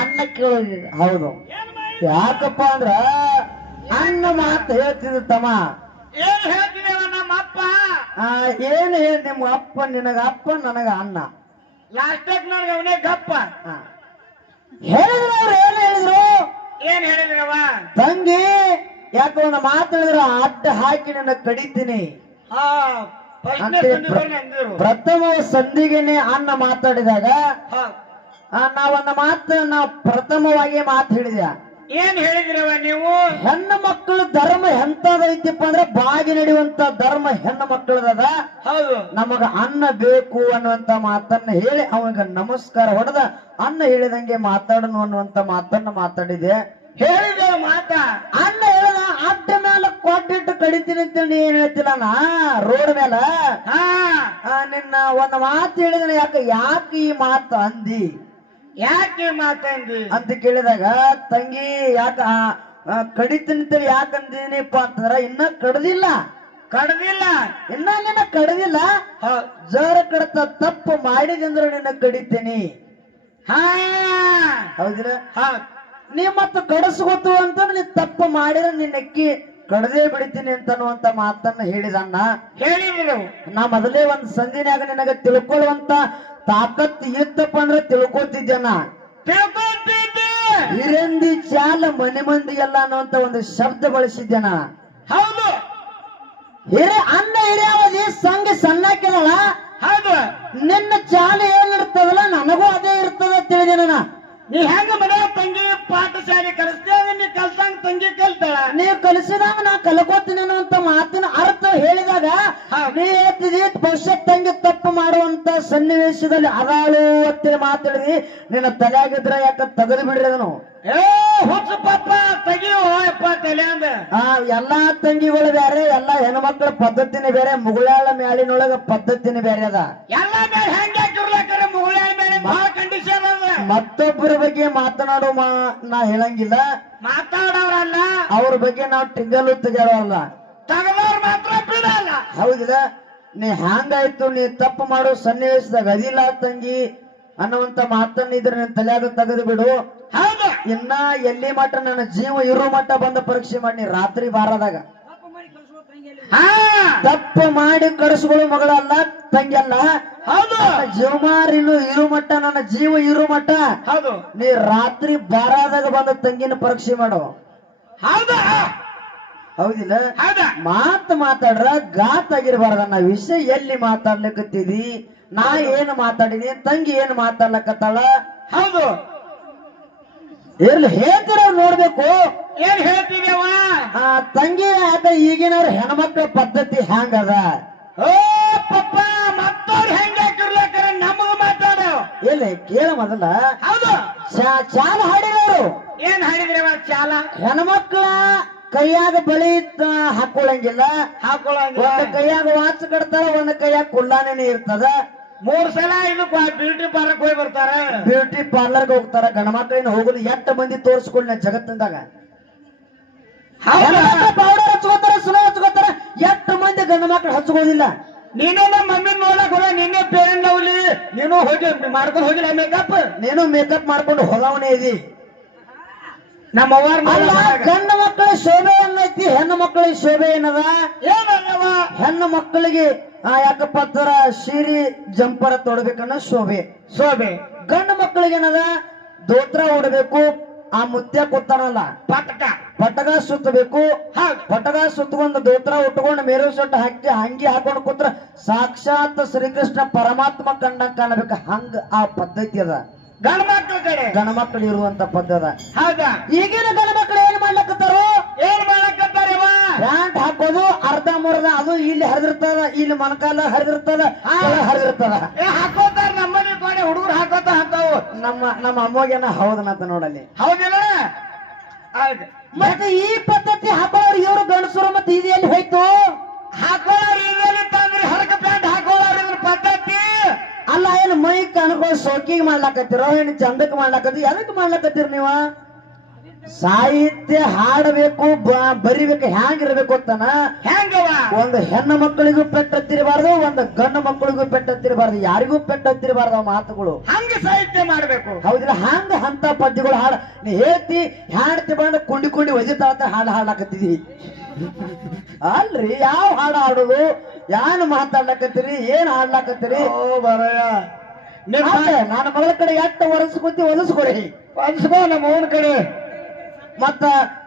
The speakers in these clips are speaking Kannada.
ಅನ್ನ ಕೇಳೋದಿಲ್ಲ. ಹೌದು, ಯಾಕಪ್ಪ ಅಂದ್ರ ಅನ್ನ ಮಾತು ಹೇಳ್ತಿದ್ದ ತಮ್ಮ. ಏನ್ ಹೇಳ್ತಿದ್ದೇವ ನಮ್ಮ ಅಪ್ಪ? ಏನ್ ಹೇಳಿ ನಿಮ್ಮ ಅಪ್ಪ? ನಿನಗ ಅಪ್ಪ, ನನಗ ಅನ್ನ. ಲಾಸ್ಟಕ್ ನನಗೆ ಅವನೇ ಗಪ್ಪ ಹೇಳಿದ್ರು. ಅವ್ರು ಏನ್ ಹೇಳಿದ್ರು? ಏನ್ ಹೇಳಿದ್ರವ? ತಂಗಿ ಯಾಕ ಒಂದು ಮಾತು ಹೇಳಿದ್ರು, ಅಡ್ಡ ಹಾಕಿ ನನ್ನ ಕಡಿತೀನಿ. ಹಾ, ಪ್ರಥಮ ಸಂಧಿಗೆನೆ ಅನ್ನ ಮಾತಾಡಿದಾಗ ನಾವೊಂದು ಮಾತು ಪ್ರಥಮವಾಗಿ ಮಾತು ಹೇಳಿದೆ. ಏನ್ ಹೇಳಿದ್ರವ ನೀವು? ಹೆಣ್ಣು ಮಕ್ಕಳು ಧರ್ಮ ಎಂತದೈತಿಪ್ಪ ಅಂದ್ರೆ ಬಾಗಿ ನಡೆಯುವಂತ ಧರ್ಮ ಹೆಣ್ಣು ಮಕ್ಕಳದ. ಹೌದು, ನಮಗ ಅನ್ನ ಬೇಕು ಅನ್ನುವಂತ ಮಾತನ್ನ ಹೇಳಿ ಅವನಿಗೆ ನಮಸ್ಕಾರ ಹೊಡೆದ ಅನ್ನ ಹೇಳಿದಂಗೆ ಮಾತಾಡನು ಅನ್ನುವಂತ ಮಾತನ್ನ ಮಾತಾಡಿದೆ. ಹೇಳಿದ ಮಾತ ಅನ್ನ ಹೇಳದ ಅಡ್ಡ ಮೇಲೆ ಕೊಟ್ಟಿಟ್ಟು ಕಡಿತೀನಿ ಅಂತ ನೀ ಏನ್ ಹೇಳ್ತಿಲ್ಲ ನಾ ರೋಡ್ ಮೇಲೆ. ನಿನ್ನ ಒಂದು ಮಾತು ಹೇಳಿದ್ರೆ ಯಾಕೆ ಈ ಮಾತು ಅಂದಿ? ಯಾಕೆ ಮಾತಂದಿ ಅಂತ ಕೇಳಿದಾಗ ತಂಗಿ ಯಾಕ ಕಡಿತೀನಿ ಯಾಕಂದಿನಿಪ್ಪ ಅಂತಂದ್ರ ಇನ್ನ ಕಡ್ದಿಲ್ಲ ಇನ್ನ ನಿನ್ನ ಕಡ್ದಿಲ್ಲ. ಜರ ಕಡತ ತಪ್ಪು ಮಾಡಿದಂದ್ರೆ ನಿನ್ನ ಕಡಿತೀನಿ. ಹೌದಿಲ್ಲ? ನೀ ಮತ್ತ ಕಡಸ್ಕೊತು ಅಂತ ನೀ ತಪ್ಪು ಮಾಡಿದ್ರೆ ನಿನ್ನಕ್ಕಿ ಕಡದೇ ಬಿಡ್ತೀನಿ ಅಂತನ್ನುವಂತ ಮಾತನ್ನ ಹೇಳಿದಣ್ಣ. ಹೇಳಿದ್ರು. ನಾ ಮೊದಲೇ ಒಂದ್ ಸಂಧಿನಾಗ ನಿನಗ ತಿಳ್ಕೊಳ್ಳುವಂತ ತಾಕತ್ ಇತ್ತಪ್ಪ ಅಂದ್ರೆ ತಿಳ್ಕೊತಿದ್ದೇನ. ಹಿರಂದಿ ಚಾಲ ಮನೆ ಮಂದಿ ಎಲ್ಲ ಅನ್ನುವಂತ ಒಂದು ಶಬ್ದ ಬಳಸಿದ್ದೇನ. ಹೌದು, ಅನ್ನ ಹಿರಿಯಾವಧಿ ಸಂಘ ಸಣ್ಣಕ್ಕಿದಳ. ಹೌದು, ನಿನ್ನ ಚಾಲ ಏನಿರ್ತದಲ್ಲ ನನಗೂ ಅದೇ ಇರ್ತದ ತಿಳಿದೇನ. ನೀ ಹೆಂಗ ಮನೆ ತಂಗಿ ಪಾಠಶಾಲೆ ಕಲಿಸ್ತೇವೆ, ನೀ ಕಲ್ತಂಗ ತಂಗಿ ಕಲ್ತಾಳ. ನೀವು ಕಲಿಸಿದಾಗ ನಾ ಕಲ್ಕೋತೀನಿ ಅನ್ನುವಂತ ಮಾತಿನ ಅರ್ಥ ಹೇಳಿದಾಗ ನೀ ಹೇಳ್ತಿದಿ ಭವಿಷ್ಯತ್ ತಂಗಿ ತಪ್ಪು ಮಾಡುವಂತ ಸನ್ನಿವೇಶದಲ್ಲಿ ಅದಾಳು ಅಂತೇಳಿ ಮಾತಾಡಿದಿ. ನಿನ್ನ ತಲೆಯಾಗಿದ್ರ ಯಾಕ ತೆಗೆದು ಬಿಡ್ರಿ ಅದನ್ನು. ಹುಚ್ಚ ಪಾಪ ತೆಗಿಯೋ ಯಪ್ಪ ತಲೆ ಅಂದ. ಎಲ್ಲಾ ತಂಗಿಗಳು ಬೇರೆ, ಎಲ್ಲಾ ಹೆಣ್ಮಕ್ಳ ಪದ್ಧತಿನೇ ಬೇರೆ, ಮುಗುಳಾಳ ಮ್ಯಾಲಿನೊಳಗ ಪದ್ಧತಿನೇ ಬೇರೆ ಅದ. ಎಲ್ಲ ಮೇಲೆ ಹೆಂಗೆ ಹಾಕಿರ್ಲಾಕರ ಮುಗುಳಾಳ ಮೇಲೆ ಬಹಳ ಕಂಡೀಷನ್ ಅದ. ಮತ್ತೊಬ್ಬರ ಬಗ್ಗೆ ಮಾತನಾಡೋ ನಾ ಹೇಳಂಗಿಲ್ಲ, ಮಾತಾಡೋರಲ್ಲ. ಅವ್ರ ಬಗ್ಗೆ ನಾವು ಟಿಂಗಲು ತೆಗೆಯೋರಲ್ಲ, ತಗದವ್ರು ಮಾತ್ರ ಬಿಡಲ್ಲ. ಹೌದಿಲ್ಲ? ನೀ ಹ್ಯಾಂಗಾಯ್ತು, ನೀ ತಪ್ಪು ಮಾಡೋ ಸನ್ನಿವೇಶದಾಗ ಅದಿಲ್ಲ ತಂಗಿ ಅನ್ನುವಂತ ಮಾತನ್ನ ಇದ್ರೆ ನಿನ್ ತಲೆಯಾಗ ತೆಗೆದು ಬಿಡು. ಹೌದು, ಇನ್ನ ಎಲ್ಲಿ ಮಟ್ಟ ನನ್ನ ಜೀವ ಇರೋ ಮಟ್ಟ ಬಂದ ಪರೀಕ್ಷೆ ಮಾಡಿ ರಾತ್ರಿ ಬಾರದಾಗ ತಪ್ಪು ಮಾಡಿ ಕಡಿಸ್ಕೊಳ್ಳೋ ಮಗಳಲ್ಲ ತಂಗಿಯಲ್ಲ. ಹೌದು, ಜೀವಮಾರಿನು ಇರು ಮಟ್ಟ, ನನ್ನ ಜೀವ ಇರು ಮಟ್ಟ. ಹೌದು, ನೀ ರಾತ್ರಿ ಬಾರಾದಾಗ ಬಂದ ತಂಗಿನ ಪರೀಕ್ಷೆ ಮಾಡು. ಹೌದಾ? ಹೌದಿಲ್ಲ? ಹೌದಾ? ಮಾತಾಡ್ರ ಗಾತ್ ಆಗಿರ್ಬಾರ್ದ. ನಾ ವಿಷಯ ಎಲ್ಲಿ ಮಾತಾಡ್ಲಿಕ್ಕತ್ತೀವಿ, ನಾ ಏನು ಮಾತಾಡಿನಿ, ತಂಗಿ ಏನು ಮಾತಾಡ್ಲಕತ್ತಾಳ. ಹೌದು, ಇರ್ಲಿ ಹೇಳ್ತಿರ ನೋಡ್ಬೇಕು. ಏನ್ ಹೇಳ್ತಿದೇವ? ತಂಗಿ ಯಾಕ ಈಗಿನವ್ರ ಹೆಣ್ಮಕ್ಳ ಪದ್ಧತಿ ಹ್ಯಾಂಗದ? ಓ ಪಪ್ಪ, ಮತ್ತವ್ರು ಹೆಂಗ ಹಾಕಿರ್ಲಾಕರ ನಮಗ ಮಾತಾಡ. ಎಲ್ಲಿ ಕೇಳ ಮೊದಲ. ಹೌದು, ಚಾಲ ಹಾಡಿದವರು ಏನ್ ಹಾಡಿದ್ರವ? ಚಾಲ ಹೆಣ್ಮಕ್ಳ ಕೈಯಾಗ ಬಳಿ ಹಾಕೊಳ್ಳಂಗಿಲ್ಲ, ಹಾಕೊಳ್ಳಂಗಿಲ್ಲ. ಒಂದ್ ಕೈಯಾಗ ವಾಚ್ ಕಟ್ತಾರ, ಒಂದ್ ಕೈಯಾಗ ಕುಳ್ಳಾನೇನೆ ಇರ್ತದ. 3 ಸಲ ಇದಕ್ಕೆ ಬ್ಯೂಟಿ ಪಾರ್ಲರ್ ಹೋಗಿ ಬರ್ತಾರ. ಬ್ಯೂಟಿ ಪಾರ್ಲರ್ಗೆ ಹೋಗ್ತಾರ. ಗಂಡ ಮಕ್ಕಳಿನ ಹೋಗುದು ಎಷ್ಟು ಮಂದಿ ತೋರಿಸ್ಕೊಳ್ಳಿ ಜಗತ್ತಿಂದಾಗ. ಪೌಡರ್ ಹಚ್ಕೋತಾರ, ಸುಲೋ ಹಚ್ಕೋತಾರ, ಎಷ್ಟು ಮಂದಿ ಗಂಡ ಮಕ್ಕಳು ಹಚ್ಕೋದಿಲ್ಲ. ನೀನೇ ನಮ್ಮ ಮಮ್ಮಿ ನೋಡಕ್ ಹೋದ, ನಿನ್ನೆ ಪೇರೆಂಟ್ ಲವ್ಲಿ ನೀನು ಹೋಗಿ ಮಾಡ್ಕೊಂಡು ಹೋಗಿಲ್ಲ ಮೇಕಪ್. ನೀನು ಮೇಕಪ್ ಮಾಡ್ಕೊಂಡು ಹೋದವನೇ ಇದಿ. ನಮ್ಮ ಗಂಡ ಮಕ್ಕಳ ಶೋಭೆ ಏನೈತಿ, ಹೆಣ್ಣು ಮಕ್ಕಳ ಶೋಭೆ ಏನದ? ಏನವ? ಹೆಣ್ಣು ಮಕ್ಕಳಿಗೆ ಯಾಕಪ್ಪ ಅಂತಾರ ಸೀರೆ ಜಂಪರ ತೊಡಬೇಕನ್ನ ಶೋಭೆ. ಗಂಡು ಮಕ್ಕಳಿಗೆ ಏನದ? ದೋತ್ರ ಉಡಬೇಕು, ಆ ಮುತ್ಯ ಕೊತ್ತಾನಲ್ಲ ಪಟಗ ಸುತ್ತಬೇಕು. ಪಟಗ ಸುತ್ತಕೊಂಡು ದೋತ್ರ ಉಟ್ಕೊಂಡು ಮೇರು ಸೊಟ್ಟ ಹಾಕಿ ಹಂಗಿ ಹಾಕೊಂಡು ಕೂತ್ರ ಸಾಕ್ಷಾತ್ ಶ್ರೀಕೃಷ್ಣ ಪರಮಾತ್ಮ ಕಂಡಂಗ ಕಾಣಬೇಕು. ಹಂಗ ಆ ಪದ್ಧತಿ ಅದ ಗಂಡ ಮಕ್ಕಳ ಕಡೆ, ಗಂಡ ಮಕ್ಕಳು ಇರುವಂತ ಪದ್ಧತಿ. ಹೌದಾ? ಈಗಿನ ಗಂಡ ಮಕ್ಕಳು ಏನ್ ಮಾಡ್ಲಕತ್ತಾರೋ? ಪ್ಯಾಂಟ್ ಹಾಕೋದು ಅರ್ಧ ಮುರ್ಧ, ಅದು ಇಲ್ಲಿ ಹರಿದಿರ್ತದ, ಇಲ್ಲಿ ಮೊಣಕಾಲ ಹರಿದಿರ್ತದ, ಹರಿದಿರ್ತದ. ಹಾಕೋತಾರ ನಮ್ಮನೆ ಕೋಣೆ ಹುಡುಗರು ಹಾಕೋತ ಹಾಕಾವು. ನಮ್ಮ ಅಮ್ಮಗೇನ ಹೌದನಂತ ನೋಡಲ್ಲಿ. ಹೌದಿಲ್ಲ? ಮತ್ತೆ ಈ ಪದ್ಧತಿ ಹಾಕೋರು ಇವರು ಗಂಡಸರು, ಮತ್ತೆ ಇದು ಎಲ್ಲಿ ಹೋಯ್ತು? ಹಾಕೋರು ಇದೆಲ್ಲಿ ತಂದ್ರಿ? ಹರಕ ಪ್ಯಾಂಟ್ ಹಾಕೋರು ಇದ್ರ ಪದ್ಧತಿ ಅಲ್ಲ. ಏನು ಮೈ ಕಣ್ಕೋ ಸೋಕಿಗೆ ಮಾಡ್ಲಾಕತ್ತೀರೋ, ಏನು ಚಂದಕ್ ಮಾಡ್ಲಾಕತ್ತೀರಿ? ಎದಕ್ ಮಾಡ್ಲಾಕತ್ತೀರಿ ನೀವ? ಸಾಹಿತ್ಯ ಹಾಡಬೇಕು ಬರಿಬೇಕು ಹ್ಯಾಂಗಿರ್ಬೇಕು ಅಂತಾನ. ಹೆಂಗವ ಒಂದು ಹೆಣ್ಣು ಮಕ್ಕಳಿಗೂ ಪೆಟ್ಟು ಹತ್ತಿರಬಾರ್ದು, ಒಂದು ಗಂಡು ಮಕ್ಕಳಿಗೂ ಪೆಟ್ಟು ಹತ್ತಿರಬಾರ್ದು, ಯಾರಿಗೂ ಪೆಟ್ಟು ಹತ್ತಿರಬಾರ್ದು ಆ ಮಾತುಗಳು. ಹಂಗ ಸಾಹಿತ್ಯ ಮಾಡ್ಬೇಕು. ಹೌದಿಲ್ಲ? ಹಂಗ ಅಂತ ಪದ್ಯಗಳು ಹಾಡ ನೀ ಹೇಳ್ತಿ ಹಾಡ್ತಿ ಬಂದ ಕುಂಡಿ ಕುಂಡಿ ಒಜಿತಾತ ಹಾಡು ಹಾಡಾಕತ್ತಿದಿ. ಅಲ್ರಿ ಯಾವ ಹಾಡು ಹಾಡೋದು, ಯಾನ್ ಮಾತಾಡ್ಲಕತ್ತೀರಿ, ಏನ್ ಹಾಡ್ಲಾಕತ್ತೀರಿ? ನಾನು ಮಗಳ ಕಡೆ ಎಟ್ಟ ಒರೆಸ್ಕೊತಿ ಒಲಿಸ್ಕೊಡಿ, ಅನ್ಸ್ಕೋ ನಮ್ಮ ಅವನ ಕಡೆ. ಮತ್ತ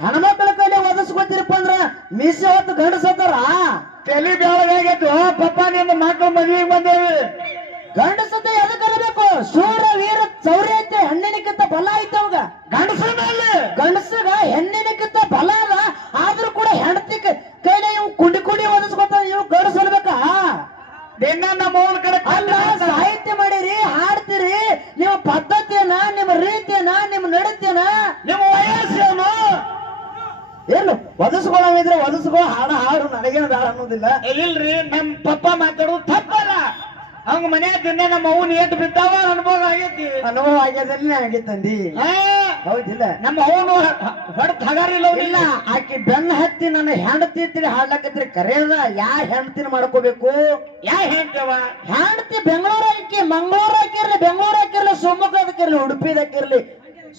ಹೆಣ್ಮಕ್ಳ ಕೈಲಿ ಒದಸ್ಕೊತಿರಪ್ಪ ಅಂದ್ರ ಮೀಸೆ ಹೊತ್ತು ಗಂಡಸತ್ತಾರ. ತಲೆ ಬೆಳಗಾಗೈತು ಪಪ್ಪ, ನಿನ್ನ ಮಕ್ಕಳು ಮದುವೆಗೆ ಬಂದೇವಿ. ಗಂಡಸತ್ತ ಎದಕ್ ಅನ್ಬೇಕು? ಶೂರ ವೀರ ಚೌರ್ಯ ಐತೆ, ಹೆಣ್ಣಿನಕ್ಕಿಂತ ಬಲ ಐತೆ ಅವಾಗ. ಗಂಡಸಗ ಹೆಣ್ಣಿನಕ್ಕಿಂತ ಬಲ ಅದ, ಆದ್ರೂ ಕೂಡ ಹೆಂಡತಿ ಕೈಲಿ ಇವ್ ಕುಂಡಿ ಕುಂಡಿ ಒದಸ್ಕೊತಾರ. ಇವ್ ಗಂಡಸ ಅನ್ಬೇಕಾ? ದಿನ ನಮ್ಮ ಅವನ ಕಡೆ ಅಲ್ಲ, ಸಾಹಿತ್ಯ ಮಾಡಿರಿ, ಹಾಡ್ತೀರಿ, ನಿಮ್ಮ ಪದ್ಧತಿಯನ್ನ, ನಿಮ್ಮ ರೀತಿಯನ್ನ, ನಿಮ್ಮ ನಡತೆಯನ್ನ, ನಿಮ್ಮ ವಯಸ್ಸೇನು ಏನು ಒದಸ್ಕೊಳ್ಳೋದಿದ್ರೆ ಒದಸ್ಕೊ, ಹಾಡು ನನಗೇನು ಬೇಡ ಅನ್ನೋದಿಲ್ಲ. ಇಲ್ರಿ, ನಮ್ ಪಪ್ಪ ಮಾತಾಡೋದು ತಪ್ಪಲ್ಲ. ಹಂಗ ಮನ್ಯಾಗ ದಿನ ನಮ್ಮ ಅವನ್ ಏಟ್ ಬಿದ್ದಾವ ಅನುಭವ ಆಗೈತಿ. ಅನುಭವ ಆಗ್ಯದಲ್ಲೇ ಆಗೈತಂದಿ. ಹೌದಿಲ್ಲ? ನಮ್ಮ ಅವನು ಹೊಡೆದ್ ಹಗಾರಿಲ್ಲ. ಇಲ್ಲ, ಆಕಿ ಬೆನ್ನ ಹತ್ತಿ ನನ್ನ ಹೆಂಡತಿ ಹಾಡ್ಲಕತ್ರಿ ಕರೆಯದ. ಯಾ ಹೆಂಡತಿನ ಮಾಡ್ಕೋಬೇಕು? ಯಾ ಹೇಳ್ತೇವ? ಹೆಂಡತಿ ಬೆಂಗಳೂರು ಹಾಕಿ, ಮಂಗಳೂರು ಹಾಕಿರ್ಲಿ, ಬೆಂಗಳೂರು ಹಾಕಿರ್ಲಿ, ಶಿವಮೊಗ್ಗದಕ್ಕಿರ್ಲಿ, ಉಡುಪಿದಕ್ಕಿರ್ಲಿ,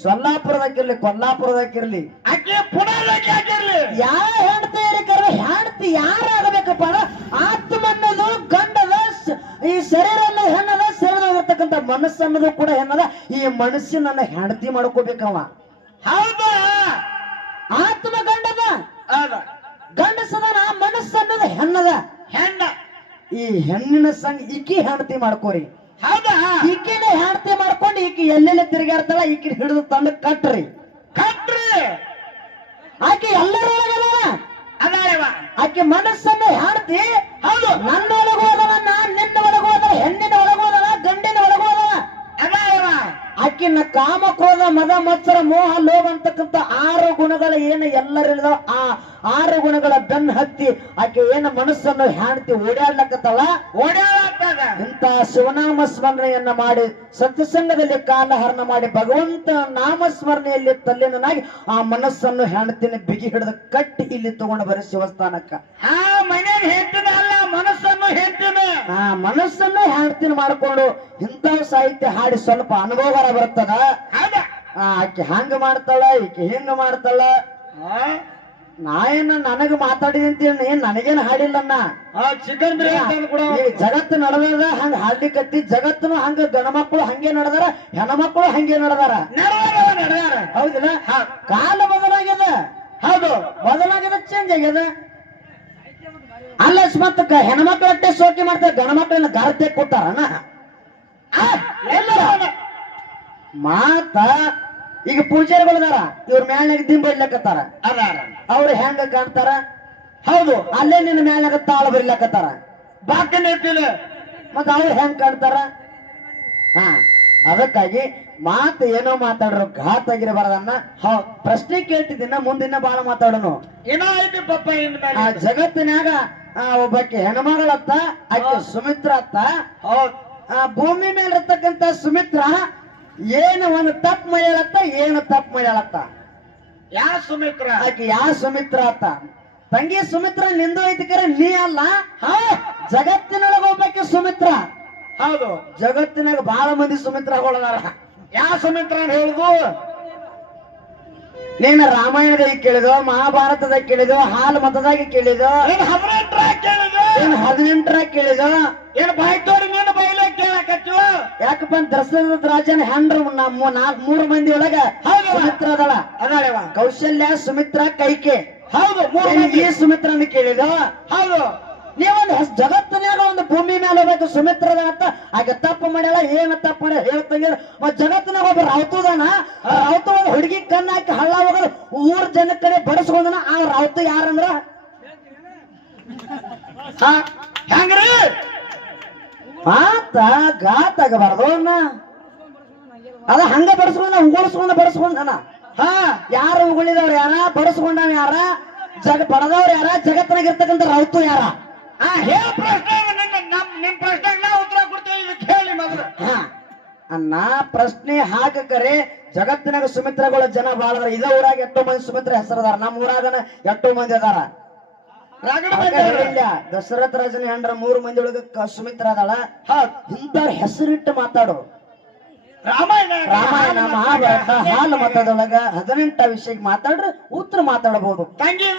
ಸೊಲ್ಲಾಪುರದಕ್ಕಿರ್ಲಿ, ಕೊಲ್ಲಾಪುರದಕ್ಕಿರ್ಲಿ, ಆಕೆ ಪುನಃ ಹಾಕಿರ್ಲಿ, ಯಾವ ಹೆಂಡತಿ ಕರೆ ಹೆಂಡತಿ ಯಾರಾಗಬೇಕಪ್ಪ? ಆತ್ಮ ಅನ್ನೋದು ಗಂಡದ, ಈ ಶರೀರ ಅನ್ನೋದು ಹೆಣ್ಣದ, ಶರೀರದಲ್ಲಿರ್ತಕ್ಕಂಥ ಮನಸ್ಸು ಅನ್ನೋದು ಕೂಡ ಹೆಣ್ಣದ. ಈ ಮನಸ್ಸು ನನ್ನ ಹೆಂಡತಿ ಮಾಡ್ಕೋಬೇಕವ. ಹೌದಾ? ಆತ್ಮ ಗಂಡದ, ಹೌದಾ? ಗಂಡಸದನ, ಮನಸ್ಸು ಅನ್ನೋದು ಹೆಣ್ಣದ. ಹೆಣ್ಣ ಈ ಹೆಣ್ಣಿನ ಸಂಗ ಈಕಿ ಹೆಂಡತಿ ಮಾಡ್ಕೋರಿ. ಹೌದಾ? ಈಕಿನ ಹೆಂಡತಿ ಮಾಡ್ಕೊಂಡು ಈಕಿ ಎಲ್ಲೆಲ್ಲ ತಿರುಗಾಡ್ತಾಳ, ಈಕಿ ಹಿಡಿದು ತಂದು ಕಟ್ರಿ. ಆಕಿ ಎಲ್ಲರೊಳಗದ, ಆಕೆ ಮನಸ್ಸನ್ನು ಹೆಂಡತಿ. ಹೌದು. ನನ್ನ ಒಳಗೋದವ, ನಿನ್ನ ಒಳಗೋದವ, ಹೆಣ್ಣಿನ ಒಳಗೋದವ, ಗಂಡಿನ ಒಳಗೋದವ. ಆಕಿನ ಕಾಮ, ಕ್ರೋಧ, ಮದ, ಮತ್ಸರ, ಮೋಹ, ಲೋಭ ಅಂತಕ್ಕಂಥ 6 ಗುಣಗಳು ಏನು ಎಲ್ಲರಿದಾವ, ಆ 6 ಗುಣಗಳ ಬೆನ್ನ ಹತ್ತಿ ಆಕೆ ಏನು ಮನಸ್ಸನ್ನು ಹೆಂಡತಿ ಓಡಾಡ್ಲಕ್ಕತ್ತಲ್ಲ. ಓಡಾಡ್ತಾಗ ಇಂಥ ಶಿವನಾಮ ಸ್ಮರಣೆಯನ್ನ ಮಾಡಿ ಸತ್ಸಂಗದಲ್ಲಿ ಕಾಲಹರಣ ಮಾಡಿ ಭಗವಂತ ನಾಮಸ್ಮರಣೆಯಲ್ಲಿ ತಲ್ಲೀನಾಗಿ ಆ ಮನಸ್ಸನ್ನು ಹೆಂಡತಿನ ಬಿಗಿ ಹಿಡಿದು ಕಟ್ಟಿ ಇಲ್ಲಿ ತಗೊಂಡು ಬರೀ ಶಿವಸ್ಥಾನಕ್ಕ. ಮನೆಗೆ ಹೇಳ್ತೀನಿ ಅಲ್ಲ, ಮನಸ್ಸನ್ನು ಹೇಳ್ತೀನಿ. ಆ ಮನಸ್ಸನ್ನು ಹೆಂಡತಿನ ಮಾಡಿಕೊಂಡು ಇಂಥವ್ ಸಾಹಿತ್ಯ ಹಾಡಿ ಸ್ವಲ್ಪ ಅನುಭವ ಬರ್ತದ. ಆಕೆ ಹಂಗ ಮಾಡ್ತಾಳ, ಈಕೆ ಹಿಂಗ ಮಾಡ್ತಾಳ. ನಾಯೇನ ನನಗ ಮಾತಾಡಿದಂತ ನನಗೇನು ಹಾಡಿಲ್ಲನ್ನ. ಚಿಕನ್ ಬಿರಿಯಾನಿ ಜಗತ್ತು ನಡೆದ ಹಂಗ ಹಾಡ್ಲಿಕ್ಕತ್ತಿ. ಜಗತ್ತನು ಹಂಗ ಗಣಮಕ್ಕಳು ಹಂಗೆ ನಡೆದಾರ, ಹೆಣ್ಮಕ್ಳು ಹಂಗೆ ನಡೆದಾರ. ಹೌದಿಲ್ಲ? ಕಾಲ ಬದಲಾಗ್ಯದ. ಹೌದು, ಬದಲಾಗ್ಯದ, ಚೇಂಜ್ ಆಗ್ಯದ. ಅಲ್ಲ ಮತ್ತ ಹೆಣ್ಮಕ್ಳು ಅಟ್ಟೆ ಸೋಕಿ ಮಾಡ್ತಾರೆ, ಗಣಮಕ್ಳನ್ನ ಗಾರತೆ ಕೊಟ್ಟಾರನ ಮಾತ. ಈಗ ಪೂಜಾರಿಗಳದಾರ, ಇವ್ರ ಮ್ಯಾಲ್ನಾಗ ದಿಂಬ ಇಡ್ಲಕತ್ತಾರ, ಅವ್ರು ಹೆಂಗ ಕಾಣ್ತಾರ? ಹೌದು, ಅಲ್ಲೇ ನಿನ್ನ ಮ್ಯಾಲ್ನಾಗ ತಾಳ ಬರಿಲಕತ್ತಾರ, ಬಾಕನ್ ಇರ್ತಿಲ್ಲ. ಮತ್ತ ಅವ್ರು ಹೆಂಗ್ ಕಾಣ್ತಾರ? ಅದಕ್ಕಾಗಿ ಮಾತು ಏನೋ ಮಾತಾಡ್ರು ಘಾತ್ ಆಗಿರಬಾರ್ದನ್ನ. ಪ್ರಶ್ನೆ ಕೇಳ್ತಿದ್ದೀನ, ಮುಂದಿನ ಬಾಳ ಮಾತಾಡೋನು. ಏನೋ ಐತಿ ಪಪ್ಪ. ಆ ಜಗತ್ತಿನಾಗ ಒಬ್ಬಾಕಿ ಹೆಣ್ಮಗಳತ್ತ, ಆಕೆ ಸುಮಿತ್ರ ಅತ್ತ. ಭೂಮಿ ಮೇಲೆ ಇರ್ತಕ್ಕಂಥ ಸುಮಿತ್ರ ಏನು ಒಂದು ತಪ್ಪು ಮಾಡ್ಯಾಳತ್ತ, ಏನು ತಪ್ಪು ಮಾಡ್ಯಾಳತ್ತ? ಯಾ ಸುಮಿತ್ರ? ಆಕೆ ಯಾ ಸುಮಿತ್ರ ಅತ್ತ? ತಂಗಿ ಸುಮಿತ್ರ ನಿಂದು ಐತಿ ಕರೆ, ನೀ ಅಲ್ಲ. ಜಗತ್ತಿನೊಳಗ ಒಬ್ಬಾಕಿ ಸುಮಿತ್ರ. ಹೌದು, ಜಗತ್ತಿನಾಗ ಬಹಳ ಮಂದಿ ಸುಮಿತ್ರಗಳದಾರ. ಯಾ ಸುಮಿತ್ರ ಹೇಳುದು? ನೀನು ರಾಮಾಯಣದಾಗ ಕೇಳಿದೋ, ಮಹಾಭಾರತದಾಗ ಕೇಳಿದೋ, ಹಾಲು ಮತದಾಗ ಕೇಳಿದೋ, 18 ಕೇಳಿದೋ, ಏನು ಬಾಯಿ ತೋರಿ ನೀನು ಬೈಲೆ ಕೇಳಕತ್ತು? ಯಾಕಪ್ಪ ಅಂತ ದಶರಥ ರಾಜನ ಹೆಂಡ್ರು 3 ಮಂದಿ ಒಳಗ ಸುಮಿತ್ರ ಅದಳ. ಕೌಶಲ್ಯ, ಸುಮಿತ್ರ, ಕೈಕೆ. ಹೌದು, ಈ ಸುಮಿತ್ರ ಅಂತ ಕೇಳಿದೋ. ಹೌದು, ನೀವೊಂದು ಜಗತ್ತಿನಾಗ ಒಂದು ಭೂಮಿ ಮೇಲೆ ಹೋಗ್ಬೇಕು ಸುಮಿತ್ರದ ಅಂತ. ಆಗ ತಪ್ಪು ಮಾಡ್ಯಾಳ, ಏನು ತಪ್ಪು ಮಾಡ್ಯಾಳ ಹೇಳ್ತಂಗ. ಮತ್ ಜಗತ್ತಿನಾಗ ಒಬ್ಬ ರಾವತುದಾನ, ರಾವತು ಒಂದು ಹುಡುಗಿ ಕಣ್ಣು ಹಾಕಿ ಹಳ್ಳ ಹೋಗೋದು ಊರ್ ಜನ ಕಡೆ ಬಡಿಸ್ಕೊಂಡನ. ಆ ರಾವತು ಯಾರಂದ್ರ ಹೆಂಗ್ರಿ? ಮಾತ ಘಾತ್ ಆಗಬಾರ್ದು ಅಣ್ಣ. ಅದ ಹಂಗ ಬಡಿಸ್ಕೊಂಡನ. ಯಾರು ಉಗುಳಿದವ್ರ ಯಾರ, ಬಡಿಸ್ಕೊಂಡವ ಯಾರ, ಬಡದವ್ರ ಯಾರ, ಜಗತ್ತಿನಾಗ ಇರ್ತಕ್ಕಂಥ ರಾವತು ಯಾರ? ಹೇಳ ಪ್ರಶ್ನೆ. ನಿಮ್ ಪ್ರಶ್ನೆಗೆ ನಾವು ಉತ್ತರ ಕೊಡ್ತೇವೆ, ಹೇಳಿ ಮೊದಲು. ನಾ ಪ್ರಶ್ನೆ ಹಾಕಕರೆ ಜಗತ್ತಿನಾಗ ಸುಮಿತ್ರಗಳ ಜನ ಬಾಳದಾರ ಇದ ಊರಾಗ ಎಷ್ಟೋ ಮಂದಿ ಸುಮಿತ್ರ ಹೆಸರದಾರ ನಮ್ಮ ಊರಾಗನ ಎಷ್ಟೋ ಮಂದಿ ಅದಾರ ದಶರಥ ರಾಜನ ಹೆಂಡ್ರ 3 ಮಂದಿ ಒಳಗ ಸುಮಿತ್ರ ಅದಾಳ ಇಂತ ಹೆಸರಿಟ್ಟು ಮಾತಾಡು ರಾಮಾಯಣ ಮಹಾಭಾರತ ಹಾಲು ಮತದೊಳಗ 18 ವಿಷಯಕ್ಕೆ ಮಾತಾಡ್ರೆ ಉತ್ತರ ಮಾತಾಡಬಹುದು ತಂಗಿ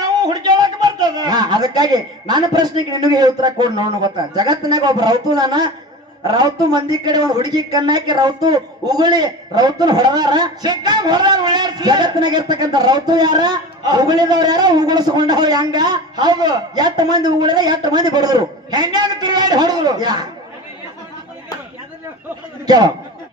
ನಾವು ಹುಡುಕಿ ಬರ್ತದ ಅದಕ್ಕಾಗಿ ನನ್ನ ಪ್ರಶ್ನೆಗೆ ನಿನಗೆ ಉತ್ತರ ಕೊಡ್ ನೋಡ್ ಗೊತ್ತಾ ಜಗತ್ತಿನಾಗ ಒಬ್ಬ ರೌತುದಾನ ರೌತು ಮಂದಿ ಕಡೆ ಒಂದು ಹುಡುಗಿ ಕಣ್ಣಾಕಿ ರೌತು ಉಗುಳಿ ರೌತುನ ಹೊಡೆದಾರ ಜಗತ್ತಿನಾಗ ಇರ್ತಕ್ಕಂಥ ರೌತು ಯಾರ ಉಗುಳಿದವ್ರ ಯಾರ ಉಗುಳಿಸ್ಕೊಂಡವ್ರು ಹೆಂಗ ಹೌದು 8 ಮಂದಿ ಉಗುಳಿದ 8 ಮಂದಿ ಬಡದ್ರು ಹೆಂಗ ತಿರುಗಾಡಿ ಹೊಡೆದ್ರು ಕೇಳ